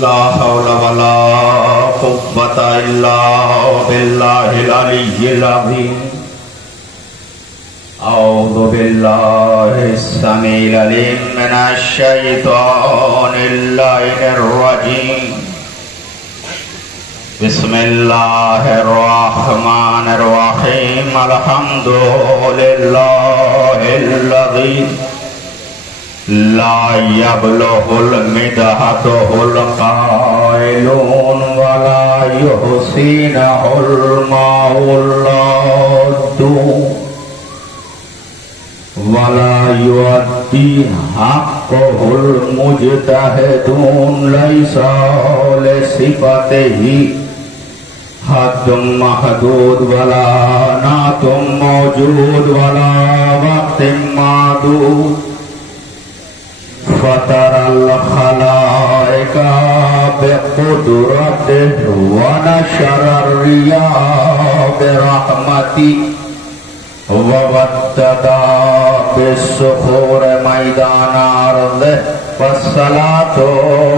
لا حول ولا قوة إلا بالله العلي العظيم أعوذ بالله السميع العليم من الشيطان اللعين الرجيم بسم الله الرحمن الرحيم الحمد لله الذي لا يبلغ المدحته القائلون ولا يحسنه المولود ولا يؤدي حقه المجتهدون ليس لصفته حد محدود ولا نعت موجود ولا وقت معدود فترى الخلائق بقدرته ونشر الرياح برحمته ووددا بالصخور ميدان أرضه والصلاة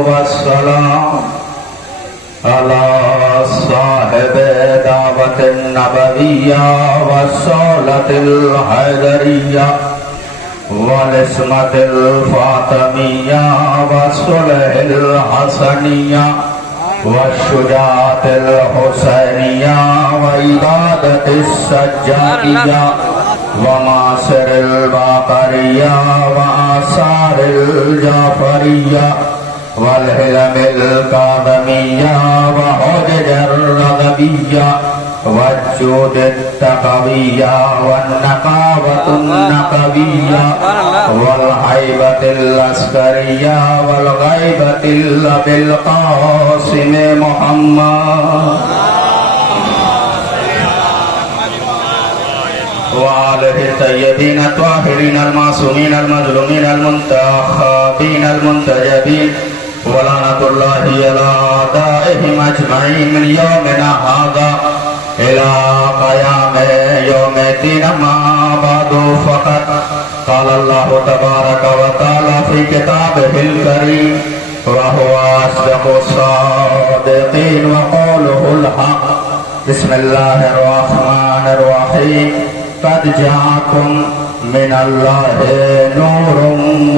والسلام على صاحب دعوة النبوية والصولة الحيدرية والعصمة الفاطمية والصلح الحسنية والشجاعة الحسينية وإبادة السجادية ومعاصر الباقرية وآثار الجعفرية والهلم الكاظمية وحجج الرغبية والجود التقوية والنقاوة النقوية والهيبة العسكرية والغيبة بالقاسم محمد وآله الطيبين الطاهرين المعصومين المظلومين المنتخبين المنتجبين ولعنة الله على أعدائهم أجمعين من يومنا هذا إلى قيام يوم الدين ما بعد فقط قال الله تبارك وتعالى في كتابه الكريم وهو أصدق الصادقين وقوله الحق بسم الله الرحمن الرحيم قد جاءكم من الله نور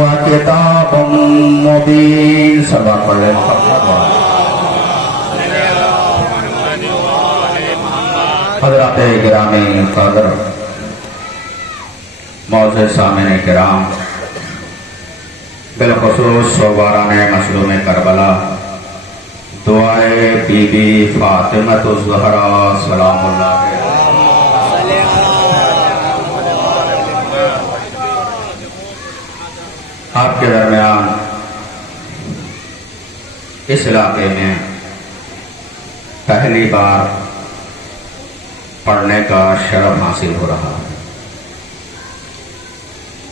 وكتاب مبين صدق الله حضرات گرامی قدر معزز سامعین کرام بالخصوص صوباران مظلوم کربلا دعائے بی بی فاطمہ الزہرا سلام اللہ آپ کے درمیان اس علاقے میں پہلی بار پڑھنے کا شرف حاصل ہو رہا ہے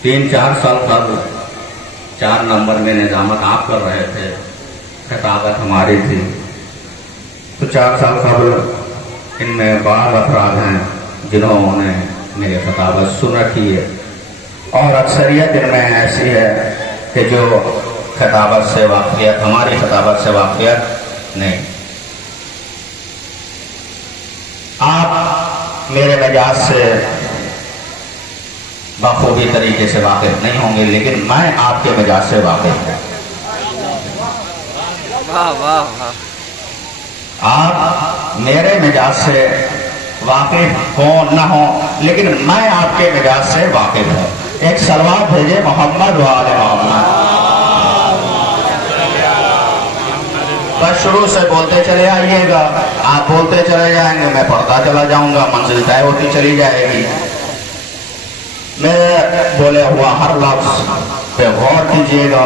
3-4 سال قبل 4 نمبر میں نظامت آپ کر رہے تھے خطابت ہماری تھی تو 4 سال قبل ان میں بعض افراد ہیں جنہوں نے میری خطابت سن رکھی ہے اور اکثریت ان میں ایسی ہے کہ جو خطابت سے واقفیت ہماری خطابت سے واقفیت نہیں آپ میرے مزاج سے بخوبی طریقے سے واقف نہیں ہوں گے لیکن میں آپ کے مزاج سے واقف ہوں آپ میرے مزاج سے واقف ہوں نہ ہوں لیکن میں آپ کے مزاج سے واقف ہوں ایک سلوات بھیجے محمد و آل محمد بس شروع سے بولتے چلے آئیے گا آپ بولتے چلے جائیں گے میں پڑھتا چلا جاؤں گا منزل طے ہوتی چلی جائے گی میں بولے ہوا ہر لفظ پہ غور کیجیے گا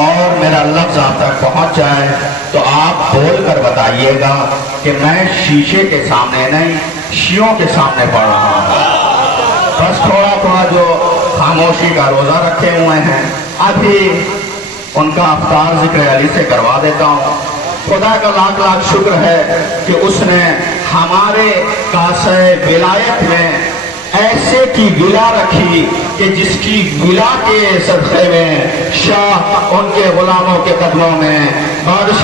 اور میرا لفظ آپ تک پہنچ جائے تو آپ بول کر بتائیے گا کہ میں شیشے کے سامنے نہیں شیعوں کے سامنے پڑھ رہا ہوں بس تھوڑا جو خاموشی کا روزہ رکھے ہوئے ہیں ابھی ان کا افطار ذکر علی سے کروا دیتا ہوں خدا کا لاکھ لاکھ شکر ہے کہ اس نے ہمارے کاسہ ولایت میں ایسے کی گلا رکھی کہ جس کی گلا کے صدقے میں شاہ ان کے غلاموں کے قدموں میں بادشاہ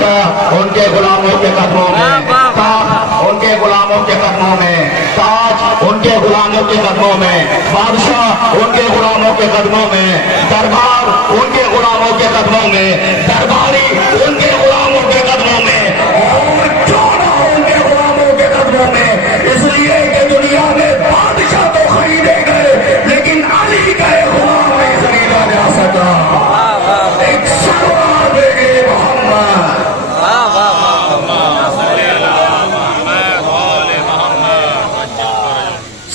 ان کے غلاموں کے قدموں میں، تاج ان کے غلاموں کے قدموں میں، تاج ان کے غلاموں کے قدموں میں، بادشاہ ان کے غلاموں کے قدموں میں، دربار ان کے غلاموں کے قدموں میں، درباری ان کے غلاموں کے قدموں میں، اور چوڑا ان کے غلاموں کے قدموں میں۔ اس لیے کہ دنیا میں بادشاہ تو خریدے گئے لیکن علی کا غلام نہیں خریدا جا سکا۔ ایک سرور بیگے محمد،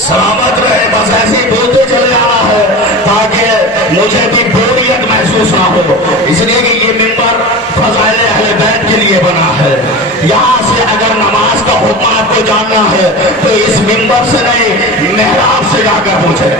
سلامت رہے، بس ایسے ہی بولتے چلے آنا ہے تاکہ مجھے بھی بوریت محسوس نہ ہو، اس لیے کہ یہ منبر فضائل اہل بیت کے لیے بنا ہے۔ یہاں سے اگر نماز کا حکم آپ کو جاننا ہے تو اس منبر سے نہیں، محراب سے جا کر پوچھے۔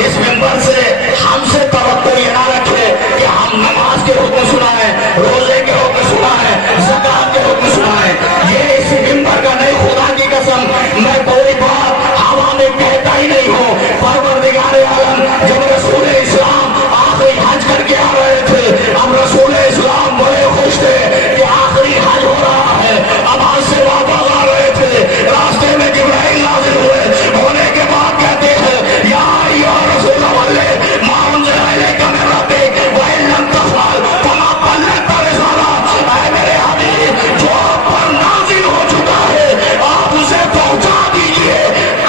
اس منبر سے ہم سے توقع یہ نہ رکھے کہ ہم نماز کے حکم سنائیں، روزے کے حکم سنائیں، زکات کے حکم سنائیں، یہ اس منبر کا نہیں۔ خدا کی قسم میں کوئی بات ہوا میں کہتا ہی نہیں ہوں۔ پروردگار عالم جب رسول اسلام آخری حج کر کے آ رہے تھے، اب رسول اسلام بڑے خوش تھے کہ آخری حج ہو رہا ہے، اب حج سے واپس آ رہے تھے، راستے میں جبرائیل نازل ہوئے، ہونے کے بعد کہتے ہیں یا ایھا رسول اللہ ما انزل الیک من ربک وان لم تفعل فما بلغت رسالۃ۔ اے میرے حبیب، جو آپ پر نازل ہو چکا ہے آپ اسے پہنچا دیجئے،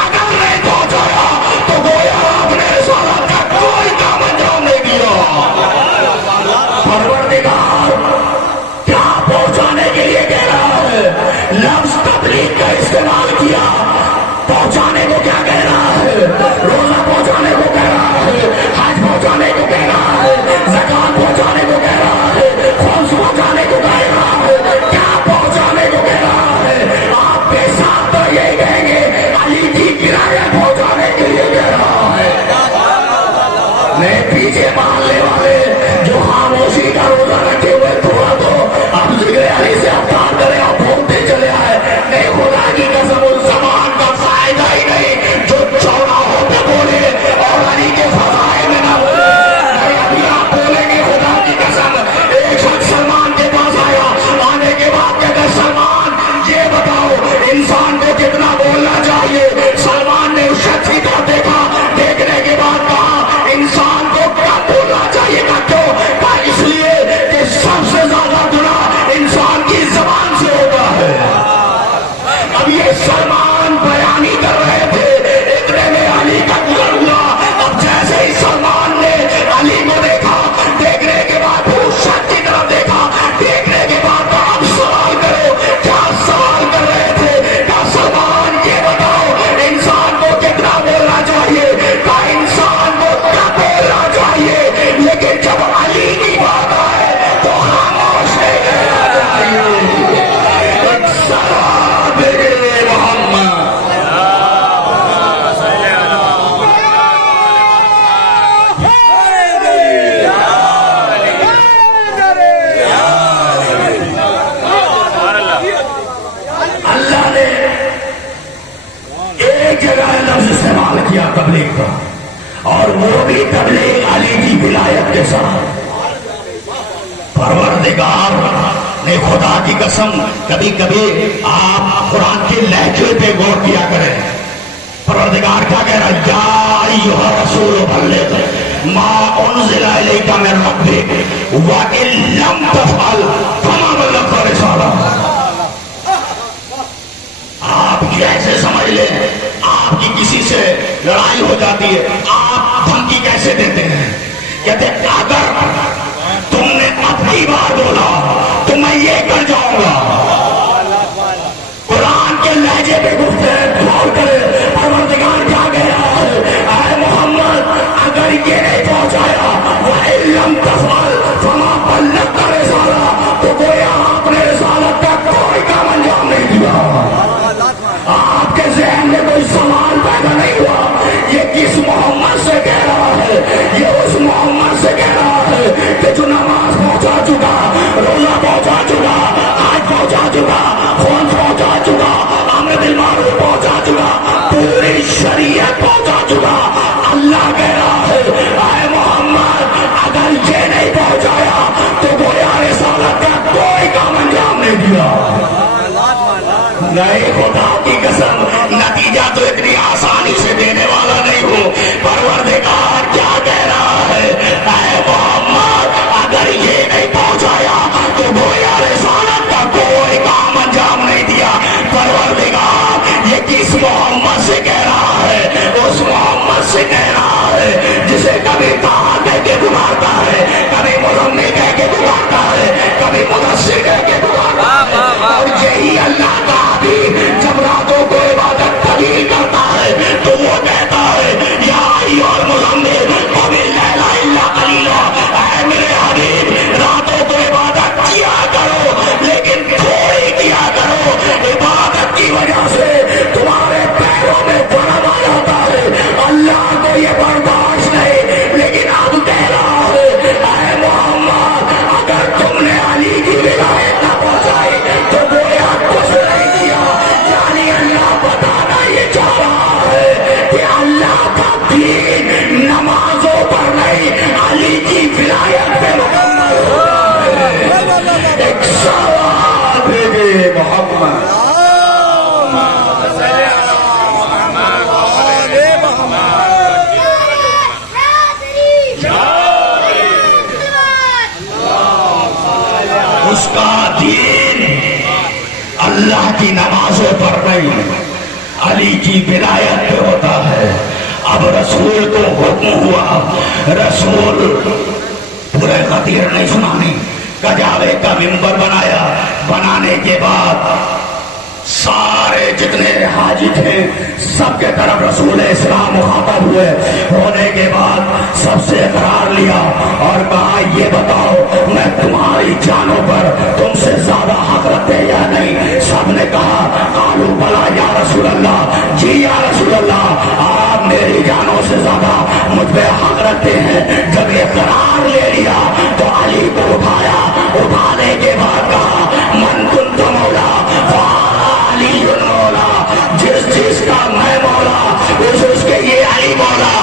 اگر نہیں پہنچایا تو گویا آپ نے رسالت کا کوئی کام انجام نہیں دیا۔ پروردگار کیا پہنچانے کے لیے کہہ رہا ہے؟ لفظ تبلیغ کا استعمال کیا، پہنچانے کو کیا کہہ رہا ہے؟ روزہ پہنچانے کو کہہ رہا ہے، حج پہنچانے کو کہہ رہا ہے، زکات پہنچانے کو کہہ رہا ہے، خمس پہنچانے کو کہہ رہا ہے، کیا پہنچانے کو کہہ رہا ہے؟ آپ کے ساتھ تو یہی کہیں گے علی کی کرایہ پہنچانے کے لیے کہہ رہا ہے۔ میں پیچھے ماننے والے جو خاموشی کا روزہ رکھے ہوئے تھوڑا تو آپ ذکر علی سے افطار کرے اور بھونتے چلے آئے، نہیں خدا کی قسم اس زمان کا فائدہ ہی نہیں جو چوراہوں پہ بولے اور علی کے فضائل میں نہ بولے۔ نہیں ابھی آپ بولیں گے خدا کی قسم، ایک شخص سلمان کے پاس آیا، آنے کے بعد کہتا سلمان یہ بتاؤ انسان کو کتنا بولنا چاہیے؟ سلمان نے اس شخص کی طرف دیکھا، دیکھنے کے بعد کہا انسان کو کیا بولنا چاہیے گا؟ کیوں؟ کہا اس لیے کہ سب سے زیادہ گناہ انسان کی زبان سے ہوتا ہے۔ اب یہ سلمان بیانی کر رہے تھے، اتنے میں علی کا گزر ہوا۔ اب جیسے ہی سلمان نے علی کو دیکھا، دیکھنے کے بعد اس شخص کی طرف دیکھا، دیکھنے کے بعد آپ سوال کرو، کیا سوال کر رہے تھے؟ کہا سلمان یہ بتاؤ انسان کو کتنا بولنا چاہیے؟ کہا انسان کو کیا بولنا چاہیے، لیکن جب علی کی بات آئے تو خاموش نہیں رہنا چاہیے۔ ایک سلام میرے محمد، اللہ نے ایک جگہ لفظ استعمال کیا تبلیغ کا، اور وہ بھی تبلیغ علی کی ولایت کے ساتھ۔ پروردگار نے خدا کی قسم کبھی کبھی آپ قرآن کے لہجے پہ غور کیا کریں۔ پروردگار کیا کہہ رہا ہے؟ یا ایھا رسول بلغ ما انزل الیک من ربک وان لم تفعل فما بلغت رسالۃ۔ آپ کیسے سمجھ لیں آپ کی کسی سے لڑائی ہو جاتی ہے، آپ دھمکی کیسے دیتے ہیں؟ کہتے اگر تم نے اپنی بات بولا تو میں یہ کر جاؤں گا۔ قرآن کے لہجے پہ گفتگو غور کرے، پروردگار کیا کہہ رہا ہے؟ اے محمد اگر یہ نہیں پہنچایا وَإِن لَّمْ تَفْعَلْ فَمَا بَلَّغْتَ رِسَالَتَهُ، تو نے دیا؟ نہیں، خدا کی قسم نتیجہ تو اتنی آسانی سے دینے والا نہیں ہوں۔ پروردگار کیا کہہ رہا ہے؟ اے محمد، اگر یہ نہیں پہنچایا تو گویا رسالت کا کوئی کام انجام نہیں دیا۔ پروردگار یہ کس محمد سے کہہ رہا ہے؟ اس محمد سے کہہ رہا ہے جسے کبھی طاہا کہہ کے پکارتا ہے، کبھی مزمل کہہ کے پکارتا ہے، کبھی مدثر کہہ کے پکارتا ہے۔ اور یہی اللہ کا حبیب جب راتوں کو عبادت طویل کرتا ہے تو وہ کہتا ہے یا ایھا المزمل قم اللیل الا قلیلا، اے میرے حبیب راتوں کو عبادت کیا کرو لیکن تھوڑی کیا کرو۔ عبادت کی وجہ سے تمہارے پیروں میں ورم آ جاتا ہے، اللہ کو یہ برداشت نہیں، لیکن اب کہہ رہا ہے اے محمد اگر تم نے علی کی ولایت نہ پہنچائی تو گویا کچھ نہیں کیا۔ یعنی اللہ بتانا یہ چاہ رہا ہے کہ اللہ کا دین نمازوں پر نہیں، علی کی ولایت پہ مکمل ہوتا ہے۔ ایک سوال بھیجے محمد، اس کا دین اللہ کی نمازوں پر نہیں، علی کی ولایت پہ ہوتا ہے۔ اب رسول کو حکم ہوا، رسول پورے خطیر نہیں سنانی، کجاوے کا منبر بنایا، بنانے کے بعد سارے جتنے حاجی تھے سب کے طرف رسول اسلام مخاطب ہوئے، ہونے کے بعد سب سے اقرار لیا اور کہا یہ بتاؤ میں تمہاری جانوں پر تم سے زیادہ حق رکھتے یا نہیں؟ سب نے کہا قالوا بلا یا رسول اللہ، جی یا رسول اللہ آپ میری جانوں سے زیادہ مجھ پہ حق رکھتے ہیں۔ جب یہ قرار لے لیا تو علی کو اٹھایا، اٹھانے کے بعد کہا من کنت مولا علی مولا، جس جس کا میں مولا اس کے یہ علی مولا۔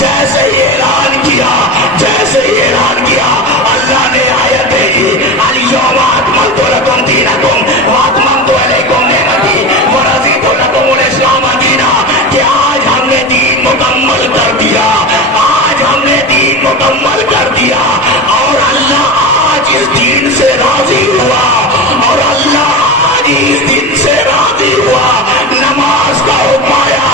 جیسے یہ اعلان کیا، جیسے یہ اعلان کیا اللہ نے آیت بھیجی الیوم اکملت لکم دینکم واتممت علیکم نعمتی ورضیت لکم الاسلام دینا، کہ آج ہم نے دین مکمل کر دیا، آج ہم نے دین مکمل کر دیا۔ اور اللہ آج اس دین سے راضی ہوا، اور اللہ آج اس دن سے راضی ہوا۔ نماز کا حکم آیا،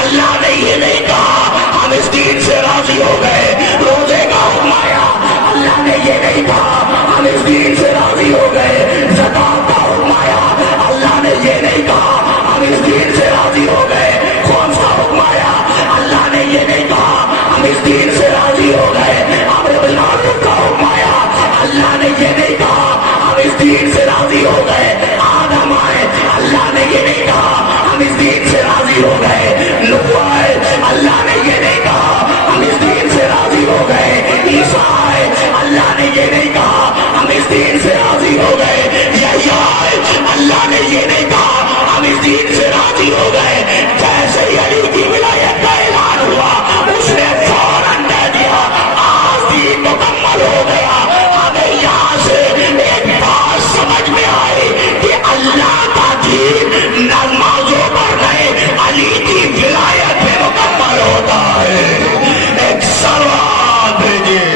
اللہ نے یہ نہیں کہا ہم اس دین سے راضی ہو گئے۔ روزے کا حکم آیا، اللہ نے یہ نہیں کہا ہم اس دین سے راضی ہو گئے۔ زکات کا حکم آیا، اللہ نے یہ نہیں کہا ہم اس دین سے راضی ہو گئے۔ کون سا حکم آیا، اللہ نے یہ نہیں کہا ہم اس دین سے راضی ہو گئے۔ امر بالمعروف کا حکم آیا، اللہ نے یہ نہیں کہا ہم اس دین سے راضی ہو گئے۔ آدم آئے، اللہ نے یہ نہیں کہا ہم اس دین سے راضی ہو گئے۔ نوح آئے، اللہ نے یہ نہیں کہا ہم اس دین سے راضی ہو گئے۔ عیسیٰ آئے، اللہ نے یہ نہیں کہا ہم اس دین سے راضی ہو گئے۔ یحییٰ آئے، اللہ نے یہ نہیں کہا ہم اس دین سے راضی ہو گئے۔ جیسے ہی علی کی ولایت کا اعلان ہوا اس نے فوراً کہہ دیا آج دین مکمل ہو گیا۔ ہمیں یہاں سے ایک بات سمجھ میں آئی کہ اللہ کا دین نمازوں پر نہیں، علی کی ولایت پہ مکمل ہوتا ہے۔ ایک سوال بھیجیے،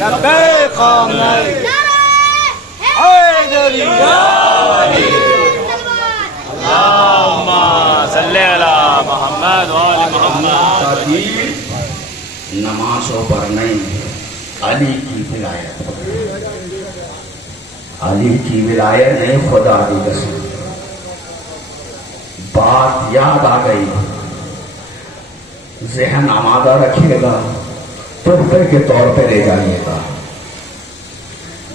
لبیک خامنئی، حیدری، اللہم صلی علی محمد وآل محمد۔ نمازوں پر نہیں، علی کی ولایت پر۔ علی کی ولایت نہیں، خدا کی قسم بات یاد آ گئی، ذہن آمادہ رکھیے گا، تحفے کے طور پہ لے جائیے گا۔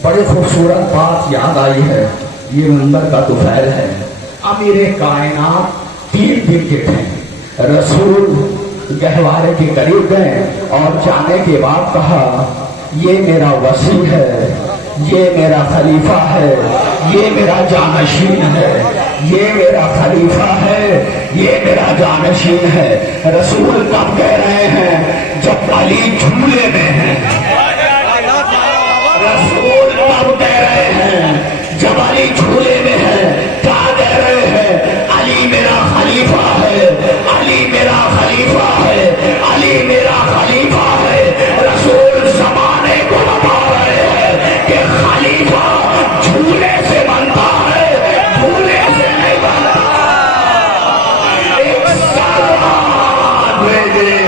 بڑی خوبصورت بات یاد آئی ہے، یہ منبر کا طفیل ہے۔ امیر کائنات 3 دن کے تھے، رسول گہوارے کے قریب گئے اور جانے کے بعد کہا یہ میرا وصی ہے، یہ میرا خلیفہ ہے، یہ میرا جانشین ہے، یہ میرا خلیفہ ہے، یہ میرا جانشین ہے۔ رسول کب کہہ رہے ہیں؟ جب علی جھولے میں ہیں۔ رسول کب کہہ رہے ہیں؟ جب علی جھولے میں ہے۔ کیا کہہ رہے ہیں؟ علی میرا خلیفہ ہے، علی میرا خلیفہ ہے، علی میرا خلیفہ ہے۔ رسول زمانے کو بتا رہے ہیں کہ خلیفہ جھولے سے بنتا ہے، جھولے سے نہیں بنتا۔ ایک سلام بھیجے۔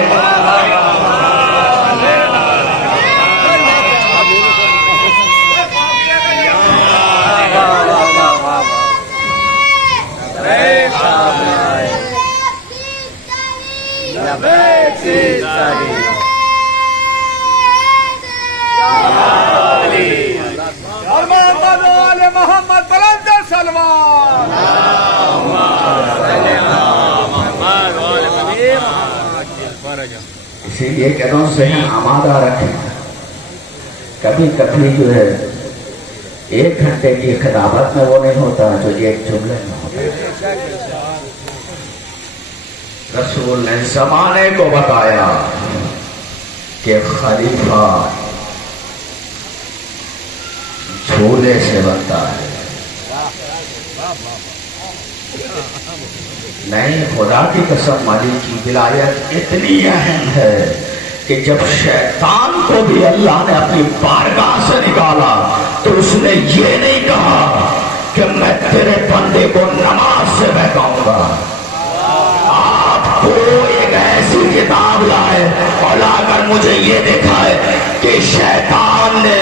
محمد بلند سلمان اسی لیے کہوں ذہن آمادہ رکھیں۔ کبھی کبھی جو ہے 1 گھنٹے کی خطابت میں وہ نہیں ہوتا جو ایک جملے میں ہوتا۔ رسول نے زمانے کو بتایا کہ خلیفہ جھولے سے بنتا ہے۔ نہیں، خدا کی قسم، علی کی ولایت اتنی اہم ہے کہ جب شیطان کو بھی اللہ نے اپنی بارگاہ سے نکالا تو اس نے یہ نہیں کہا کہ میں تیرے بندے کو نماز سے بہکاؤں گا۔ آپ کو ایک ایسی کتاب لائے اور لا کر مجھے یہ دکھائے کہ شیطان نے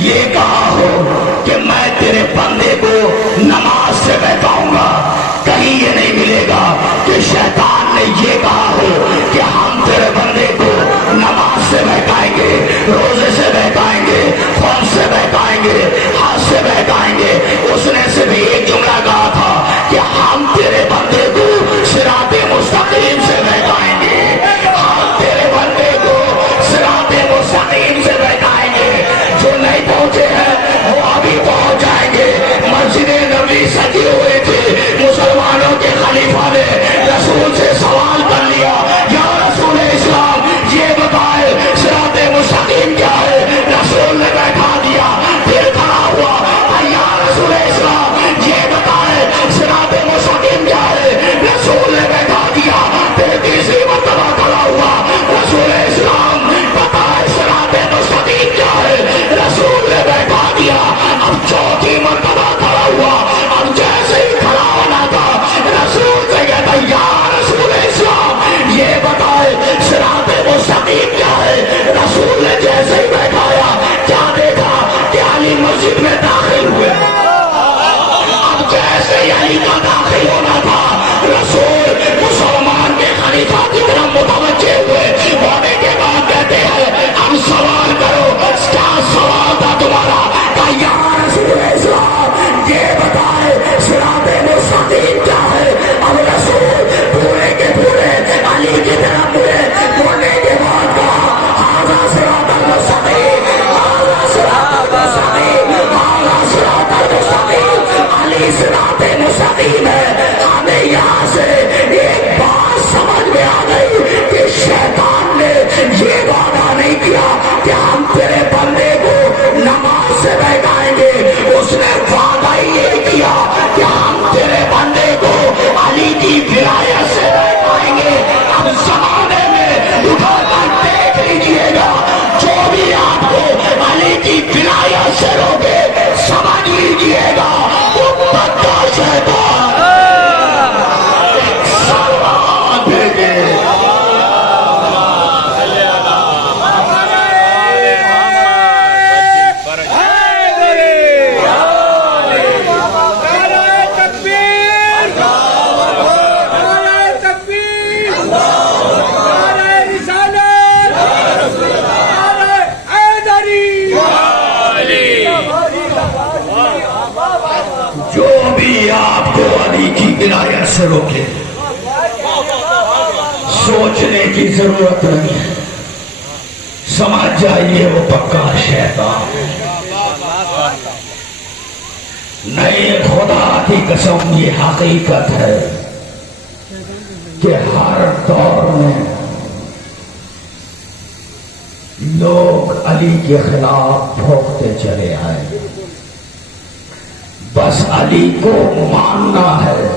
یہ کہا ہو کہ میں تیرے بندے کو نماز سے بہکاؤں گا۔ کہیں یہ نہیں ملے گا کہ شیطان نے یہ کہا ہو کہ ہم تیرے بندے کو نماز سے بہکائیں گے، روزے سے بہکائیں گے، خون سے بہکائیں گے، ہاتھ سے بہکائیں گے۔ اس نے صرف ایک جملہ کہا تھا کہ ہم تیرے بندے کو صراط مستقیم سے بہکائیں گے، ہم تیرے بندے کو صراط مستقیم سے بہکائیں گے۔ جو نہیں پہنچے ہیں وہ ابھی پہنچ جائیں گے۔ مسجد نبوی سجی ہوئے تھے، مسلمانوں کے خلیفہ نے رسول سے سوال کر لیا، یا رسول اسلام یہ بتائے صراط مستقیم کیا ہے؟ رسول نے بیٹھا دیا، پھر کھڑا ہوا، یا رسول اسلام یہ بتائے صراط مستقیم کیا ہے؟ رسول نے بیٹھا دیا، پھر تیسری مرتبہ کھڑا ہوا، رسول اسلام بتائے صراط مستقیم کیا ہے؟ رسول نے بیٹھا دیا، اب چوتھی مرتبہ کھڑا ہوا، اب جیسے ہی کھڑا ہونا تھا رسول سے کہتا، یا رسول اسلام یہ بتائے صراط مستقیم کیا ہے؟ رسول نے جیسے ہی بیٹھایا کیا دیکھا کہ علی مسجد میں داخل ہوئے۔ اب جیسے ہی علی کا داخل ہونا تھا رسول مسلمان کے خلیفہ کی طرف متوجہ ہوئے، ہونے کے بعد کہتے ہیں اب سوال کرو، کیا سوال تھا تمہارا؟ کہ یا رسول اسلام یہ بتائے صراط مستقیم کیا ہے؟ اب رسول پورے کے پورے علی کی طرف ہوئے، ہونے کے بعد کہا ھذا صراط المستقیم، ھذا صراط المستقیم، ھذا صراط المستقیم۔ علی صراط مستقیم ہے۔ ہمیں یہاں سے ایک بات سمجھ میں آ گئی کہ شیطان نے یہ وعدہ نہیں کیا کہ ہم تیرے بندے کو نماز سے بہکائیں گے، اس نے وعدہ یہ کیا کہ ہم تیرے بندے کو علی کی ولایت سے بہکائیں گے۔ اب زمانے میں اٹھا کر دیکھ لیجئے گا، جو بھی آپ کو علی کی ولایت سے روکے سمجھ لیجئے گا وہ پکا شیطان سلام بھیجے۔ جو بھی آپ کو علی کی ولایت سے روکے سوچنے کی ضرورت نہیں ہے، سمجھ جائیے وہ پکا شیطان۔ نہیں خدا کی قسم یہ حقیقت ہے کہ ہر دور میں لوگ علی کے خلاف بھوکتے چلے آئے. بس علی کو ماننا ہے.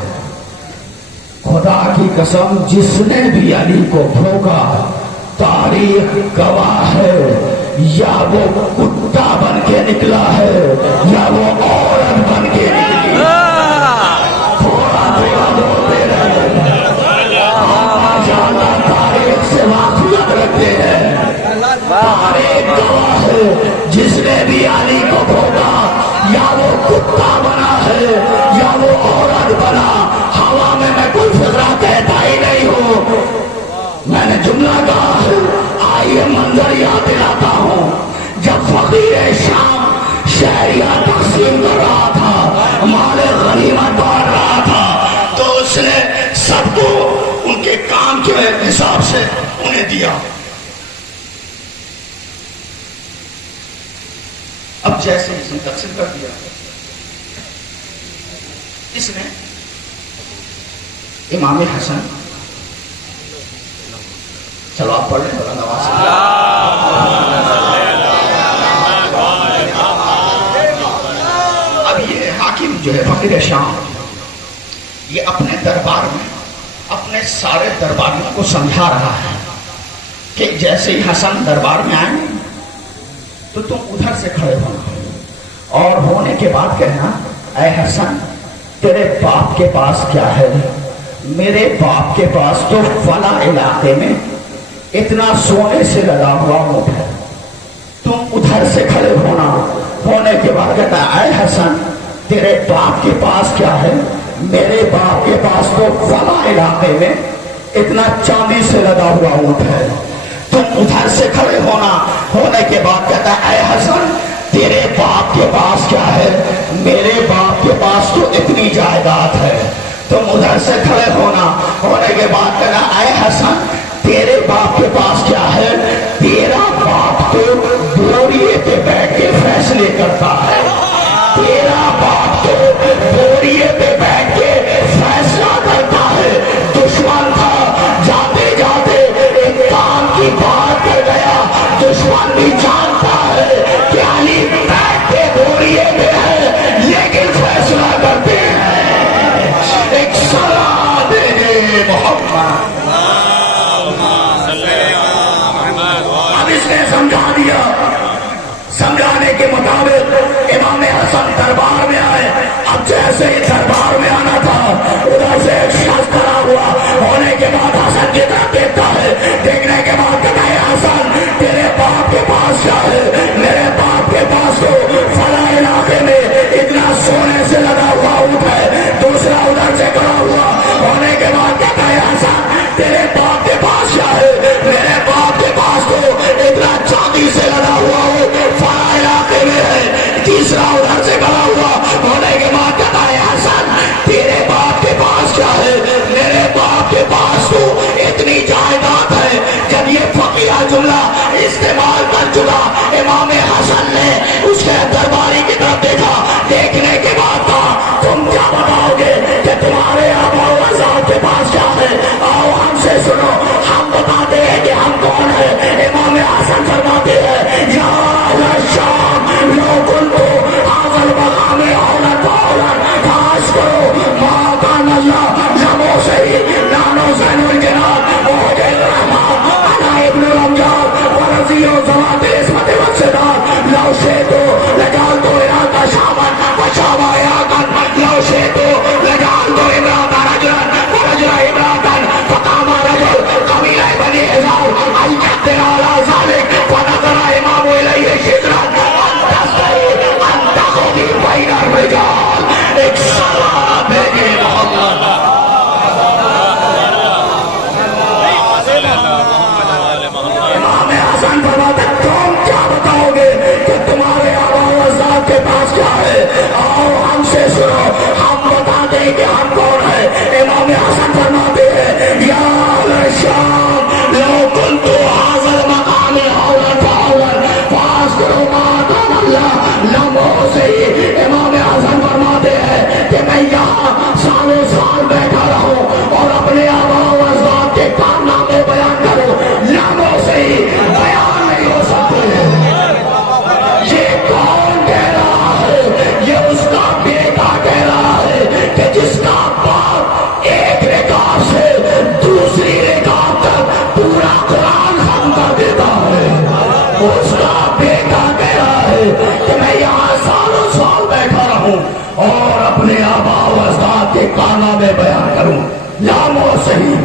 خدا کی قسم جس نے بھی علی کو بھوکا تاریخ گواہ ہے یا وہ کتا بن کے نکلا ہے یا وہ عورت بن کے نکلی. تھوڑا تھوڑا بولتے رہے جانا تاریخ سے واقفیت رکھتے ہیں. تاریخ گواہ ہے جس نے بھی علی کو بھوکا یا وہ کتا بنا ہے یا وہ عورت بنا. ہوا میں کوئی فضا کہتا ہی نہیں ہوں. میں نے جملہ کہا ہے. آئیے منظر یاد دلاتا ہوں. جب فقیر شام شہریہ تقسیم کر رہا تھا مال غنیمت بانٹ رہا تھا تو اس نے سب کو ان کے کام کے حساب سے انہیں دیا. اب جیسے اس نے تقسیم کر دیا اس نے امام حسن چلو آپ پڑھ لیں بلند آواز سے. اب یہ حاکم جو ہے فقیر شام یہ اپنے دربار میں اپنے سارے درباریوں کو سمجھا رہا ہے کہ جیسے ہی حسن دربار میں آئیں تو تم ادھر سے کھڑے ہونا اور ہونے کے بعد کہنا اے حسن تیرے باپ کے پاس کیا ہے؟ میرے باپ کے پاس تو فلاں علاقے میں اتنا سونے سے لگا ہوا اونٹ ہے. تم ادھر سے کھڑے ہونا. ہونے کے بعد کہتا اے حسن تیرے باپ کے پاس کیا ہے؟ میرے باپ کے پاس تو فلاں علاقے میں اتنا چاندی سے لگا ہوا اونٹ ہے. تم ادھر سے کھڑے ہونا. ہونے کے بعد کہتا اے حسن تیرے باپ کے پاس کیا ہے؟ میرے باپ کے پاس تو اتنی جائیداد ہے. تم ادھر سے کھڑے ہونا. ہونے کے بعد کہنا اے حسن تیرے باپ کے پاس کیا ہے؟ تیرا باپ تو بوریے پہ بیٹھ کے فیصلے کرتا ہے. تیرا باپ تو بوریے پہ بیٹھ کے فیصلہ کرتا ہے. دشمن تھا جاتے جاتے ایک کام کی بات کر گیا. دشمن بھی جانتا ہے کہ علی بیٹھ کے بوریے پہ ہے لیکن فیصلہ کرتے ہیں. ایک صلاح دے دے محمد. اب اس نے سمجھا دیا. سمجھانے کے مطابق امام حسن دربار میں آئے. اب جیسے ہی دربار میں آنا تھا ادھر سے ایک شخص کھڑا ہوا. ہونے کے بعد حسن کی طرف دیکھتا ہے. دیکھنے کے بعد کہتا ہے حسن تیرے باپ کے پاس کیا ہے؟ میرے باپ کے پاس تو فلاں علاقے میں اتنا سونے سے لگا ہوا اونٹ ہے. دوسرا ادھر سے کھڑا ہوا. ہونے کے بعد کہتا ہے حسن تیرے باپ کے پاس کیا ہے؟ میرے باپ کے پاس تو اتنا چاندی سے لگا اور اپنے آبا و اجداد کے کارنامے بیان کروں، نام و صحیح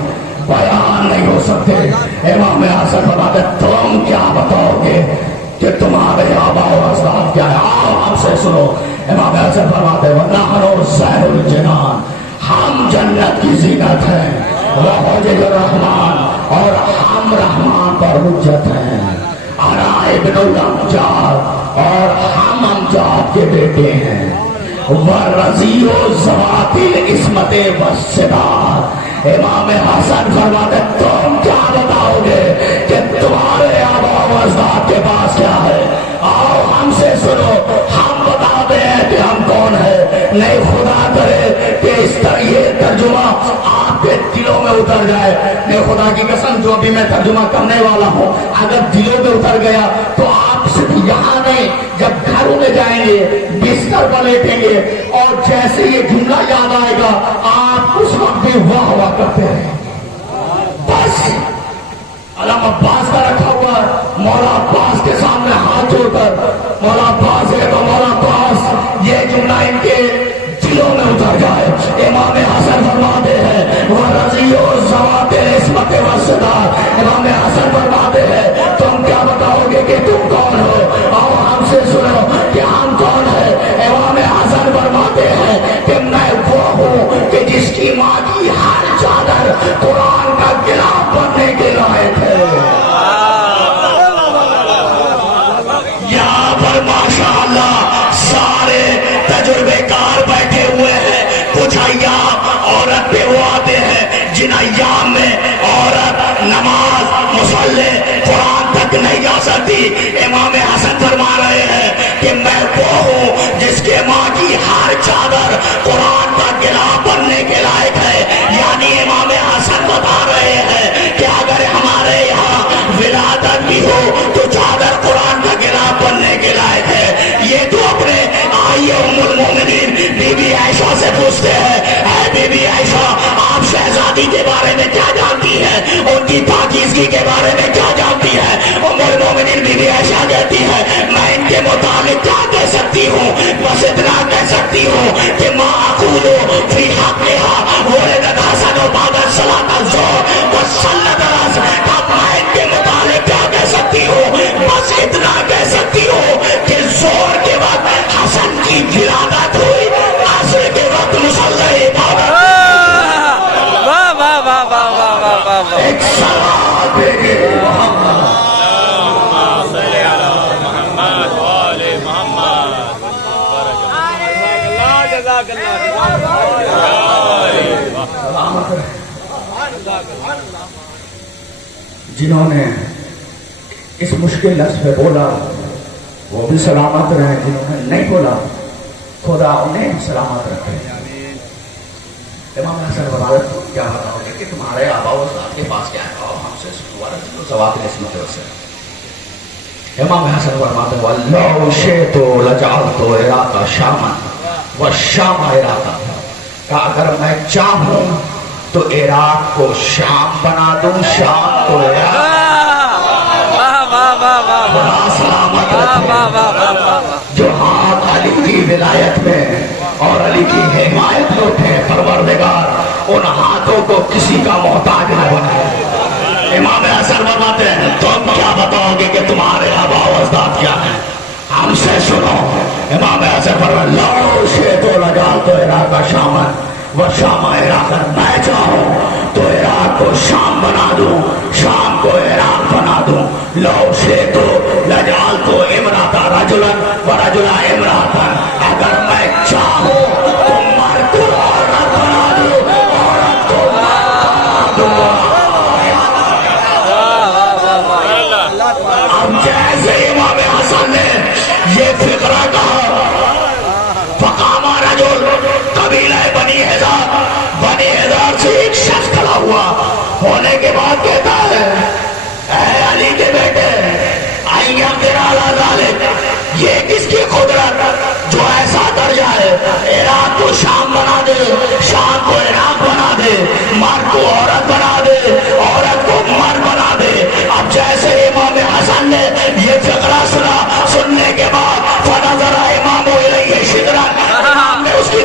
بیان نہیں ہو سکتے۔ امام حسن فرماتے تم کیا بتاؤ گے کہ تمہارے آبا و اجداد کیا ہے؟ آؤ ہم سے سنو۔ امام حسن فرماتے وَنَحْنُ زَيْنُ الْجِنَانِ، ہم جنت کی زینت ہیں، وَحُجَجُ الرحمان، اور ہم رحمان پر حجت ہیں، انا ابن الامجاد، اور ہم امجاد کے بیٹے ہیں، وَرَزِيُّ ذَوَاتِ الْعِصْمَةِ وَالصِّدَاقِ۔ امام حسن فرماتے تم کیا بتاؤ گے کہ تمہارے آبا و اجداد کے پاس کیا ہے؟ آؤ ہم سے سنو، ہم بتاتے ہیں کہ ہم کون ہے۔ نہیں خدا کرے کہ اس طرح یہ ترجمہ آپ کے دلوں میں اتر جائے، نہیں خدا کی قسم جو بھی میں ترجمہ کرنے والا ہوں اگر دلوں میں اتر گیا تو آپ صرف یہاں نہیں، جب گھروں میں جائیں گے بستر پر لیٹیں گے اور جیسے یہ جملہ یاد آئے گا آپ اس وقت بھی واہ واہ کرتے رہیں۔ بس علامہ عباس کا رکھا ہوا ہے، مولا عباس کے سامنے ہاتھ جوڑ کر مولا عباس ہے تو مولا عباس یہ جملہ ان کے دلوں میں اتر جائے۔ امام حسن فرماتے ہیں وَرَزِيُّ ذَوَاتِ الْعِصْمَةِ وَالصِّدَاقِ، امام حسن فرماتے ہیں تم کیا بتاؤ گے کہ تم کون ہو؟ آؤ ہم سے سنو کہ ہم کون ہے۔ امام حسن فرماتے ہیں کہ میں وہ ہوں کہ جس کی ماں کی ہر چادر قرآن کا غلاف بننے کے لائق ہے۔ یہاں پر ماشاءاللہ سارے تجربے کار بیٹھے ہوئے ہیں، کچھ ایام عورت پہ وہ آتے ہیں جن ایام میں عورت نماز مصلی قرآن تک نہیں جا سکتی۔ امام حسن فرما رہے ہیں کہ میں وہ ہوں جس کے ماں کی ہر چادر قرآن کا غلاف بننے کے لائق ہے۔ یعنی امام حسن بتا رہے ہیں کہ اگر ہمارے یہاں ولادت بھی ہو تو چادر قرآن کا غلاف بننے کے لائق ہے۔ یہ تو اپنے آئیے ام المومنین بی بی عائشہ سے پوچھتے ہیں، اے بی بی عائشہ آپ شہزادی کے بارے میں کیا جانتی ہیں، ان کی پاکیزگی کے بارے میں کیا جانتی ہیں؟ ام المومنین بی بی عائشہ کہتی ہے میں ان کے متعلق کیا کہہ سکتی ہوں، بس اتنا کہہ سکتی ہوں کہ ما اقول فی حقها ولدت حسن بعد صلاۃ الظہر وصلت العصر۔ اب میں ان کے متعلق کیا کہہ سکتی ہوں، بس اتنا کہہ سکتی ہوں کہ ظہر کے وقت حسن کی ولادت ہوئی، عصر کے وقت مصلی عبادت۔ واہ واہ واہ واہ واہ واہ واہ واہ۔ ایک صلوات بھیجے محمد۔ جنہوں نے اس مشکل لفظ پہ بولا وہ بھی سلامت رہے، جنہوں نے نہیں بولا خدا انہیں سلامت رکھے۔ امام حسن فرماتے تم کیا بتاؤ گے کہ تمہارے آبا و اجداد کے پاس کیا ہے؟ ہم سے ذوات العصمت سے۔ امام حسن فرماتے وَلَوْ شِئْتُ لَجَعَلْتُ عِرَاقَ شَامًا وَالشَّامَ عِرَاقًا، کہ اگر میں چاہوں تو عراق کو شام بنا دوں، شام کو عراق۔ خدا سلامت رکھے جو ہاتھ علی کی ولایت میں اور علی کی حمایت میں اٹھے، پروردگار ان ہاتھوں کو کسی کا محتاج نہ بنائے۔ امام حسن فرماتے ہیں تم کیا بتاؤ گے کہ تمہارے آبا و اجداد کیا ہے؟ ہم سے سنو۔ امام حسن فرماتے ہیں لو شئت لجعلت عراق شاما والشام عراقا، میں چاہوں تو عراق کو شام بنا دوں، شام کو عراق بنا دوں۔ لو شئت لجعلت امرأة رجلا ورجلا امرأة، اگر میں چاہوں تو مرد کو عورت بنا دوں، عورت کو مرد بنا دوں۔ اب جیسے امام حسن نے یہ فقرہ کہا، فقام رجل، قبیلہ بنی حضار، بنی حضار سے ایک شخص کھڑا ہوا، ہونے کے بعد کہتا ہے اے علی کے بیٹے ایّم تیرا ذالک، یہ کس کی قدرت جو ایسا کر جائے عراق کو شام بنا دے، شام کو عراق بنا دے، مرد کو عورت بنا دے، عورت کو مرد بنا دے۔ اب جیسے امام حسن نے یہ فقرہ سنا، سننے کے بعد فنظر امام الیہ شدرا، امام نے اس کی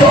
2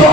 2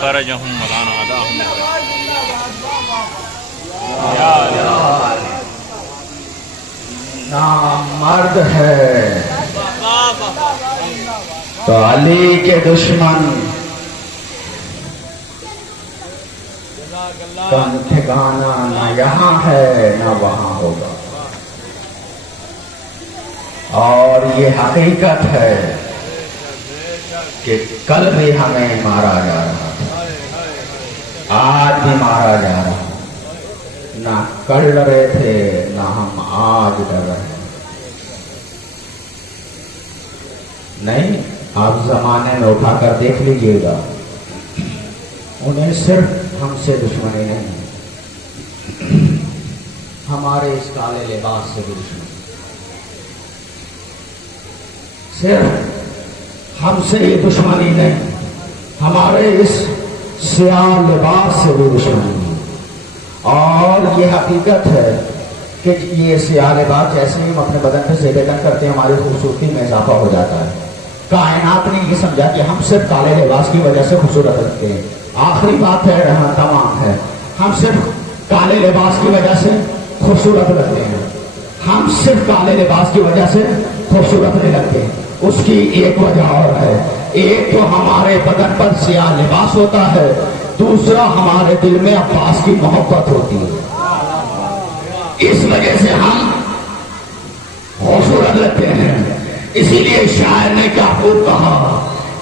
أخرجهم ولعنهم نامرد ہے تو علی کے دشمن کا ٹھکانا نہ یہاں ہے نہ وہاں ہوگا. اور یہ حقیقت ہے کہ کل بھی ہمیں مارا جا رہا تھا, آج بھی مارا جا رہا ہے. نہ کل ڈرے تھے نہ ہم آج ڈر رہے ہیں. نہیں, آپ زمانے میں اٹھا کر دیکھ لیجئے گا, انہیں صرف ہم سے دشمنی نہیں, ہمارے اس کالے لباس سے بھی دشمنی. صرف ہم سے یہ دشمنی نہیں, ہمارے اس سیاہ لباس سے بھی دشمنی. اور یہ حقیقت ہے کہ یہ سیاہ لباس جیسے ہی ہم اپنے بدن پہ زیب تن کرتے ہیں ہماری خوبصورتی میں اضافہ ہو جاتا ہے. کائنات نے یہ سمجھا کہ ہم صرف کالے لباس کی وجہ سے خوبصورت لگتے ہیں. آخری بات ہے, رہنا تمام ہے, ہم صرف کالے لباس کی وجہ سے خوبصورت لگتے ہیں. ہم صرف کالے لباس کی وجہ سے خوبصورت نہیں لگتے. اس کی ایک وجہ اور ہے. ایک تو ہمارے بدن پر سیاہ لباس ہوتا ہے, دوسرا ہمارے دل میں عباس کی محبت ہوتی ہے. اس وجہ سے ہم خوبصورت لگتے ہیں. اسی لیے شاعر نے کیا خوب کہا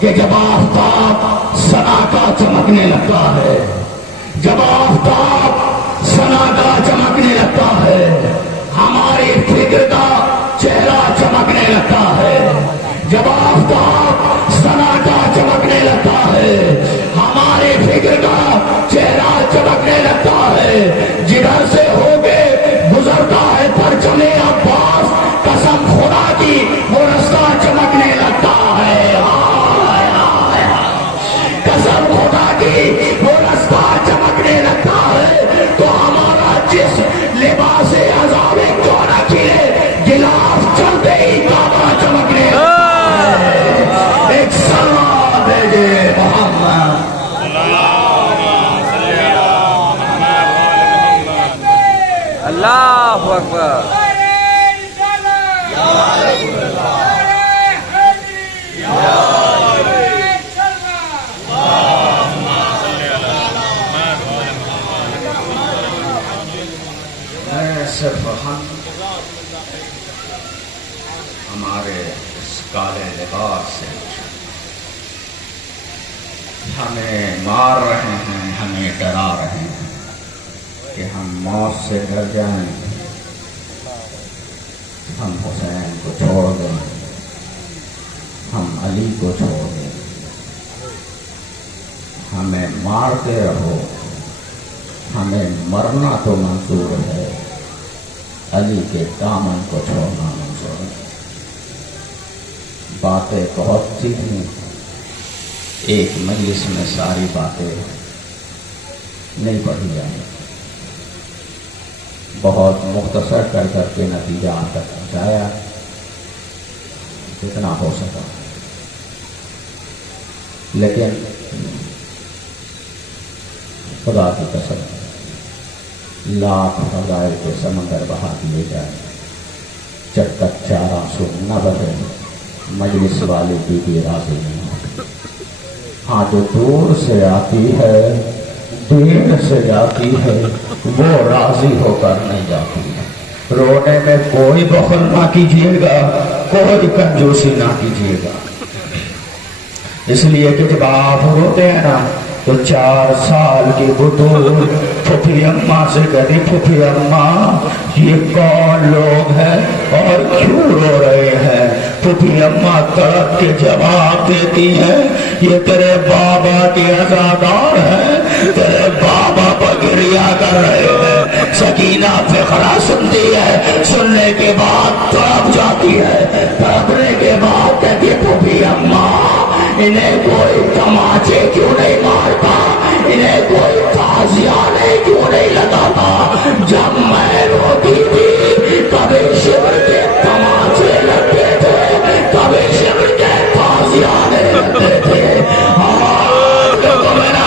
کہ جب آفتاب سنا کا چمکنے لگتا ہے, جب آفتاب سنا کا چمکنے لگتا ہے, ہماری فکر کا چہرہ چمکنے لگتا ہے. جب آفتاب سنا کا چمکنے لگتا ہے, ہمارے فکر کا چہرہ چمکنے لگتا ہے. جدھر سے ہو کے گزرتا ہے پرچم عباس, قسم خدا کی وہ رستہ چمکنے لگتا ہے. قسم خدا کی وہ رستہ چمکنے لگتا ہے. تو ہمارا جس لباس عذاب کیوں نہ کھلے, گلاس چلتے ہی کعبہ چمکنے لگتا ہے. ایک سلام بھیجے محمد. اللہ اکبر. صرف ہمارے اس کالے لباس سے ہمیں مار رہے ہیں, ہمیں ڈرا رہے ہیں کہ ہم موت سے ڈر جائیں, ہم حسین کو چھوڑ دیں, ہم علی کو چھوڑ دیں. ہمیں مارتے رہو, ہمیں مرنا تو منظور ہے, علی کے دامن کو چھوڑنا منظور ہے. باتیں بہت سی تھیں, ایک مجلس میں ساری باتیں نہیں پڑھی جائیں. بہت مختصر کر کر کے نتیجہ آج تک پہنچایا جتنا ہو سکا. لیکن خدا کی قسم لاکھ فضائل کے سمندر بہا دیے جائے, جب تک 4 آنسو نہ بہے مجلس والی بی بی راضی نہیں ہوتی. ہاں جو دور سے آتی ہے, دیر سے جاتی ہے, وہ راضی ہو کر نہیں جاتی ہے. رونے میں کوئی بخل نہ کیجیے گا, کوئی کنجوسی نہ کیجیے گا. اس لیے کہ جب آپ روتے ہیں نا تو 4 سال کی بطول پھپھی اماں سے کہتی, پھپھی اماں یہ کون لوگ ہیں اور کیوں رو رہے ہیں؟ پھپھی اماں تڑپ کے جواب دیتی ہیں, یہ تیرے بابا کے عزادار ہیں, تیرے بابا پر گریا کر رہے ہیں. سکینہ فقرہ سنتی ہے, سننے کے بعد تڑپ جاتی ہے, تڑپنے کے بعد کہتی ہے پھپھی اماں انہیں کوئی تماچے کیوں نہیں مارتا, انہیں کوئی تازیانے کیوں نہیں لگاتا. جب میں روتی تھی کبھی شبر کے تماچے لگتے تھے, کبھی شبر کے تازیانے لگتے تھے. اور میرا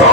2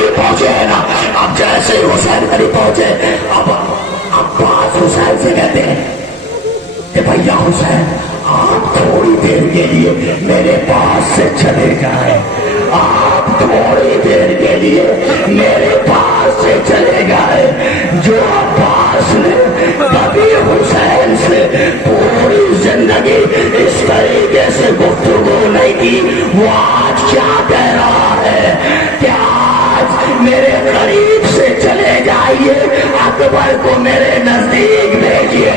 قریب پہنچے ہیں نا, اب جیسے حسین قریب پہنچے, اب عباس حسین سے کہتے ہیں کہ بھیا حسین آپ تھوڑی دیر کے لیے میرے پاس سے چلے جائیں, آپ تھوڑی دیر کے لیے میرے پاس سے چلے گئے. جو عباس نے کبھی حسین سے پوری زندگی اس طریقے سے گفتگو نہیں کی, وہ آج کیا کہہ رہا ہے کہ آج میرے قریب سے چلے جائیے, اکبر کو میرے نزدیک بھیجیے.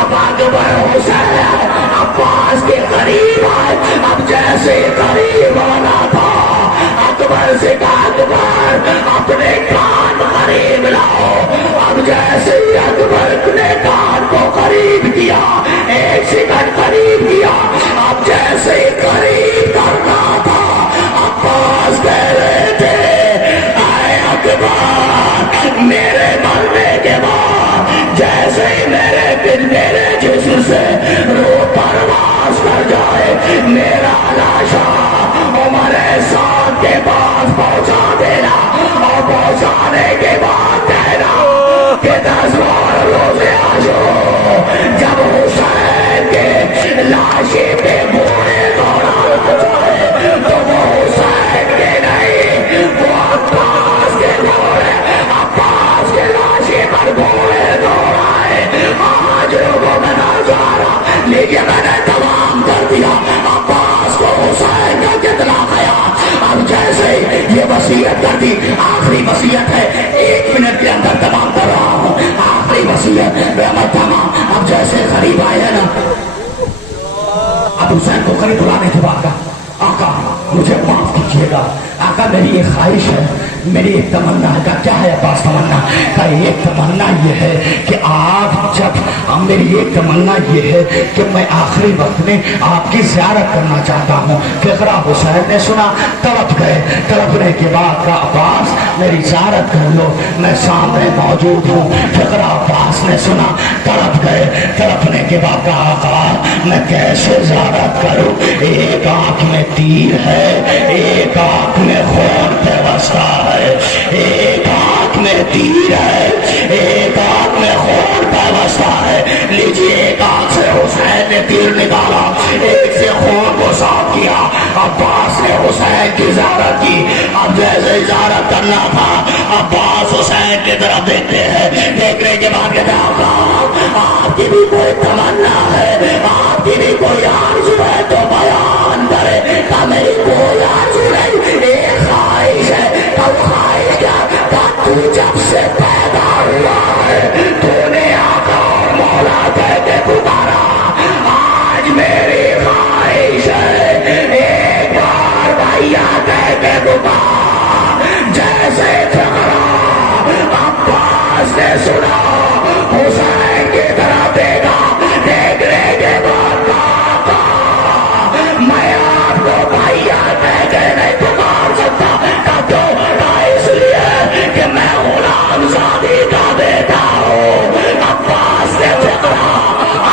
اب اکبر حسین عباس کے قریب آئے. اب جیسے قریب آنا تھا, اکبر سے کہا اکبر اپنے کان قریب لاؤ. اب جیسے اکبر نے کان کو قریب کیا, ایک سیکنڈ قریب کیا, اب جیسے قریب کرنا تھا, عباس کہہ رہے تھے اے اکبر میرے مرنے کے بعد جیسے ہی میرے جسم سے روح پرواز کر جائے, میرا لاشا عمر سعد کے پاس پہنچا دینا, اور پہنچانے کے بعد کہنا کہ 10 بار روزے عاشور جب حسین کے لاشے پہ گھوڑے دوڑا جائے تو وہ حسین کے نہیں, وہ عباس کے گھوڑے, عباس کے لاشے پر گھوڑے دوڑائے. آج لوگوں میں نظارہ لیکن میں نے تمام کر دیا. عباس کو حسین کا کتنا گیا. اب جیسے یہ وصیت کر دی, آخری وصیت ہے, 1 منٹ کے اندر تمام کر رہا ہوں, آخری وصیت رحمت تمام. اب جیسے قریب آئے نا, اب حسین کو قریب بلانے کے بعد آقا مجھے معاف کیجیے گا, آقا میری ایک خواہش ہے, میری ایک تمنا ہے. کا کیا ہے عباس تمنا؟ کا ایک تمنا یہ ہے کہ آپ جب, میری ایک تمنا یہ ہے کہ میں آخری وقت میں آپ کی زیارت کرنا چاہتا ہوں. فقرہ حسین نے سنا, تڑپ گئے, تڑپنے کے بعد کا عباس میری زیارت کر لو, میں سامنے موجود ہوں. فقرہ عباس نے سنا, تڑپ گئے, تڑپنے کے بعد کا آقا میں کیسے زیارت کروں, ایک آنکھ میں تیر ہے, ایک آنکھ میں خون پیوستہ ہے, ایک آنکھ میں تیر ہے, ایک آنکھ میں خون پیوستہ ہے. لیجیے ایک آنکھ سے حسین نے تیر نکالا, ایک سے خون کو صاف کیا. عباس نے حسین کی زیارت کی. اب جیسے زیارت کرنا تھا, عباس حسین کی طرف دیکھتے ہیں, دیکھنے کے بعد کہتے ہیں آپ کی بھی کوئی تمنا ہے, آپ کی بھی کوئی آرزو ہے تو بیان کرے. کہ میری کوئی آرزو نہیں, ایک خواہش ہے. کب خواہش کیا؟ تو جب سے پیدا ہوا ہے تو نے آقا اور مولا کہہ کے پکارا. آج میری خواہش ہے ایک بار بھیا کہہ کے پکار. جیسے عباس نے سنا, حسین کی طرف دیکھا, دیکھنے کے بعد میں آپ کو بھیا کہہ کے نہیں پکار سکتا. اس لیے کہ میں غلام زادی کا بیٹا ہوں. عباس نے فقرہ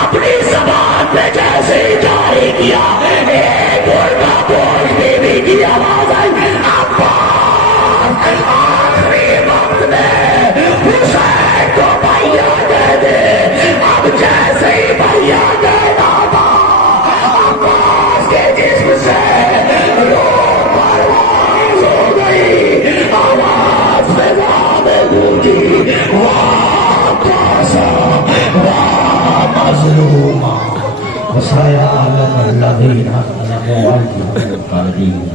اپنی زبان پہ جیسے ہی جاری کیا, ایک کا بوجھ بھی کی آواز آئی. عباس آخری وقت میں حسین کو بھیا کہہ دے. اب جیسے ہی بھیا کہنا تھا, عباس کے جسم سے روح پرواز ہو گئی. آواز فضا میں گونجی, واہ قاسا واہ مظلوما وسيعلم الذين ظلموا أيهم القادرين.